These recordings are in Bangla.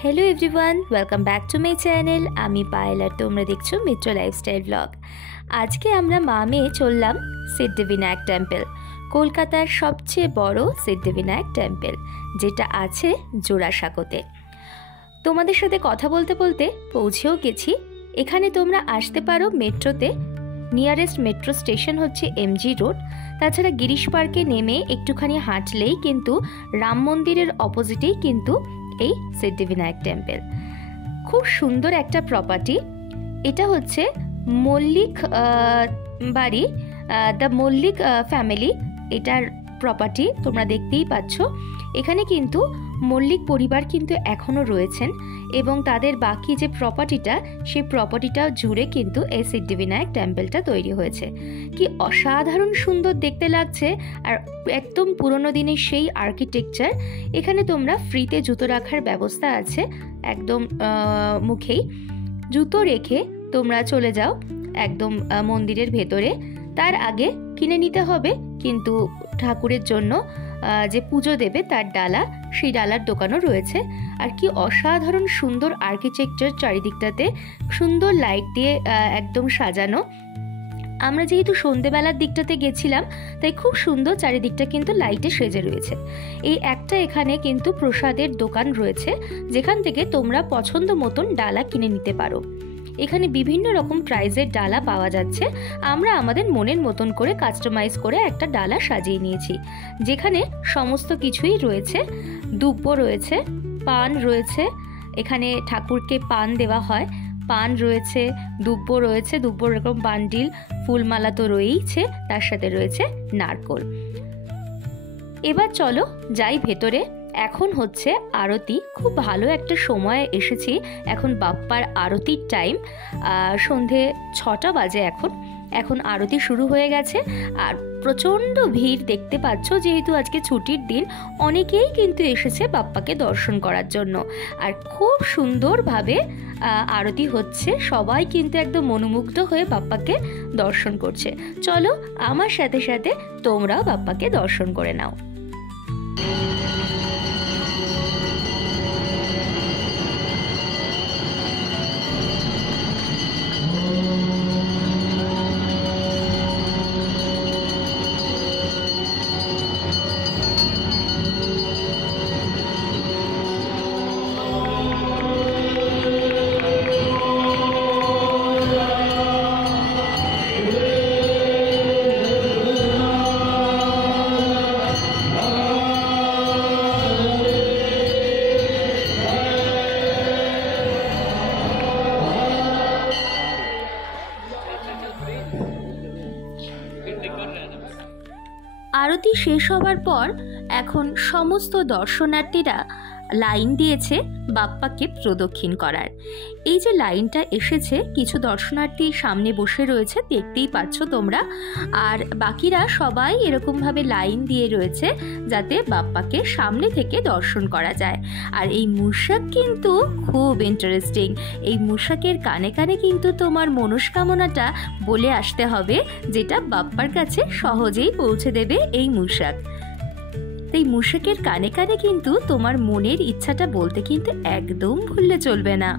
Hello everyone welcome back to my channel आमी पायल और तोमरा देखछो मित्र लाइफस्टाइल ब्लग। आज के आमरा मा मेये चललाम सिद्धिविनायक टेम्पल, कलकातार सबचेये बड़ो सिद्धिविनायक टेम्पल जेटा आछे जोड़ासाँकोते। तोमादेर साथे कथा बोलते बोलते पौঁছেও गेছি। एखाने तोमरा आसते पारो मेट्रोते। नियारेस्ट मेट्रो स्टेशन होच्छे एमजी रोड। ताछाड़ा गिरीश पार्के नेमे एकटुखानी हाঁটলেই किन्तु राम मंदिरेर अपोजिटेই किन्तु এই সিদ্ধিবিনায়ক টেম্পল। খুব সুন্দর একটা প্রপার্টি। এটা হচ্ছে মল্লিক বাড়ি, দ্য মল্লিক ফ্যামিলি এটার প্রপার্টি। তোমরা দেখতেই পাচ্ছ এখানে কিন্তু মল্লিক পরিবার কিন্তু এখনো রয়েছেন এবং তাদের বাকি যে প্রপার্টিটা সেই প্রপার্টিটা জুড়ে কিন্তু এই সিদ্ধিবিনায়ক টেম্পলটা তৈরি হয়েছে। কি অসাধারণ সুন্দর দেখতে লাগছে আর একদম পুরনো দিনের সেই আর্কিটেকচার। এখানে তোমরা ফ্রিতে জুতো রাখার ব্যবস্থা আছে, একদম মুখেই জুতো রেখে তোমরা চলে যাও একদম মন্দিরের ভেতরে। তার আগে কিনে নিতে হবে কিন্তু ঠাকুরের জন্য যে পুজো দেবে তার ডালা, সেই ডালার দোকানও রয়েছে। আর কি অসাধারণ সুন্দর আর্কিটেকচার, চারিদিকটাতে সুন্দর লাইট দিয়ে একদম সাজানো। আমরা যেহেতু সন্ধ্যেবেলার দিকটাতে গেছিলাম তাই খুব সুন্দর চারিদিকটা কিন্তু লাইটে সেজে রয়েছে। এই একটা এখানে কিন্তু প্রসাদের দোকান রয়েছে যেখান থেকে তোমরা পছন্দ মতন ডালা কিনে নিতে পারো। এখানে বিভিন্ন রকম প্রাইজের ডালা পাওয়া যাচ্ছে। আমরা আমাদের মনের মতন করে কাস্টমাইজ করে একটা ডালা সাজিয়ে নিয়েছি, যেখানে সমস্ত কিছুই রয়েছে। দুব্বো রয়েছে, পান রয়েছে, এখানে ঠাকুরকে পান দেওয়া হয়, পান রয়েছে, দুব্বো রয়েছে, দুব্বোর এরকম বান্ডিল, ফুলমালা তো রয়েইছে, তার সাথে রয়েছে নারকোল। এবার চলো যাই ভেতরে। এখন হচ্ছে আরতি। খুব ভালো একটা সময় এসেছি। এখন বাপ্পার আরতির টাইম, সন্ধে 6টা বাজে। এখন আরতি শুরু হয়ে গেছে আর প্রচণ্ড ভিড় দেখতে পাচ্ছ। যেহেতু আজকে ছুটির দিন, অনেকেই কিন্তু এসেছে বাপ্পাকে দর্শন করার জন্য। আর খুব সুন্দরভাবে আরতি হচ্ছে, সবাই কিন্তু একদম মনোমুগ্ধ হয়ে বাপ্পাকে দর্শন করছে। চলো আমার সাথে সাথে তোমরাও বাপ্পাকে দর্শন করে নাও। আরতি শেষ হবার পর এখন সমস্ত দর্শনার্থীরা লাইন দিয়েছে বাপ্পাকে প্রদক্ষিণ করার। এই যে লাইনটা এসেছে, কিছু দর্শনার্থী সামনে বসে রয়েছে, দেখতেই পাচ্ছ তোমরা। আর বাকিরা সবাই এরকমভাবে লাইন দিয়ে রয়েছে যাতে বাপ্পাকে সামনে থেকে দর্শন করা যায়। আর এই মূষক কিন্তু খুব ইন্টারেস্টিং। এই মূষকের কানে কানে কিন্তু তোমার মনস্কামনাটা বলে আসতে হবে, যেটা বাপ্পার কাছে সহজেই পৌঁছে দেবে এই মূষক। এই মূষকের কানে কানে কিন্তু তোমার মনের ইচ্ছাটা বলতে কিন্তু একদম ভুললে চলবে না।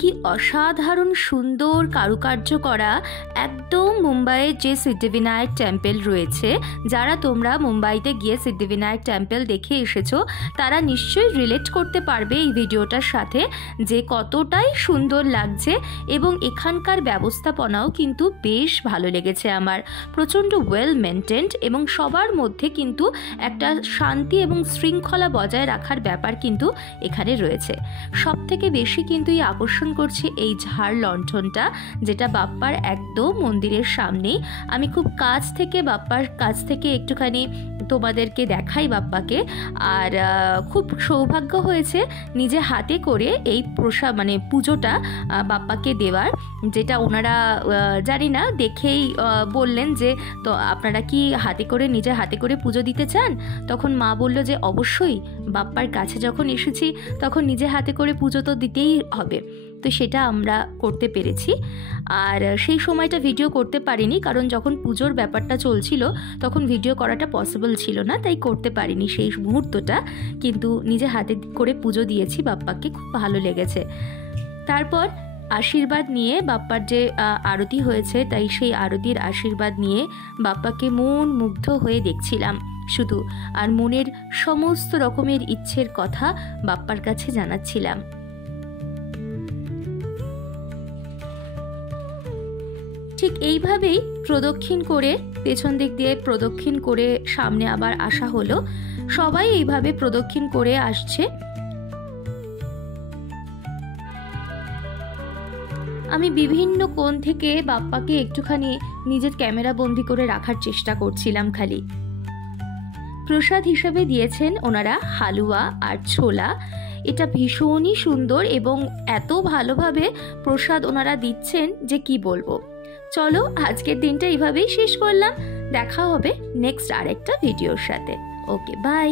কি অসাধারণ সুন্দর কারুকার্য করা একদম মুম্বাইয়ের যে সিদ্ধিবিনায়ক টেম্পল রয়েছে। যারা তোমরা মুম্বাইতে গিয়ে সিদ্ধিবিনায়ক টেম্পল দেখে এসেছো তারা নিশ্চয়ই রিলেট করতে পারবে এই ভিডিওটার সাথে যে কতটাই সুন্দর লাগছে। এবং এখানকার ব্যবস্থাপনাও কিন্তু বেশ ভালো লেগেছে আমার। প্রচণ্ড ওয়েল মেনটেন্ড এবং সবার মধ্যে কিন্তু একটা শান্তি এবং শৃঙ্খলা বজায় রাখার ব্যাপার কিন্তু এখানে রয়েছে। সব থেকে বেশি কিন্তু এই আকর্ষণ করছে এই ঝাড় লণ্ঠনটা, যেটা বাপ্পার একদম মন্দিরের সামনেই। আমি খুব কাছ থেকে বাপ্পার কাছ থেকে একটুখানি তোমাদেরকে দেখাই বাপ্পাকে। আর খুব সৌভাগ্য হয়েছে নিজে হাতে করে এই পুজোটা বাপ্পাকে দেওয়ার, যেটা ওনারা জানি না দেখেই বললেন যে তো আপনারা কি নিজে হাতে করে পুজো দিতে চান। তখন মা বলল যে অবশ্যই, বাপ্পার কাছে যখন এসেছি তখন নিজে হাতে করে পুজো তো দিতেই হবে। তো সেটা আমরা করতে পেরেছি। আর সেই সময়টা ভিডিও করতে পারিনি, কারণ যখন পুজোর ব্যাপারটা চলছিল তখন ভিডিও করাটা পসিবল ছিল না, তাই করতে পারিনি সেই মুহূর্তটা। কিন্তু নিজে হাতে করে পুজো দিয়েছি বাপ্পাকে, খুব ভালো লেগেছে। তারপর আশীর্বাদ নিয়ে, বাপ্পার যে আরতি হয়েছে তাই সেই আরতির আশীর্বাদ নিয়ে বাপ্পাকে মন মুগ্ধ হয়ে দেখছিলাম শুধু, আর মনের সমস্ত রকমের ইচ্ছের কথা বাপ্পার কাছে জানাচ্ছিলাম। ঠিক এইভাবেই প্রদক্ষিণ করে, পেছন দিক দিয়ে প্রদক্ষিণ করে সামনে আবার আসা হলো। সবাই এইভাবে প্রদক্ষিণ করে আসছে। আমি বিভিন্ন কোণ থেকে বাপ্পাকে একটুখানি নিজের ক্যামেরা বন্দি করে রাখার চেষ্টা করছিলাম খালি। প্রসাদ হিসেবে দিয়েছেন ওনারা হালুয়া আর ছোলা। এটা ভীষণই সুন্দর এবং এত ভালোভাবে প্রসাদ ওনারা দিচ্ছেন যে কি বলবো। চলো আজকের দিনটা এইভাবেই শেষ করলাম, দেখা হবে নেক্সট আরেকটা ভিডিওর সাথে। ওকে, বাই।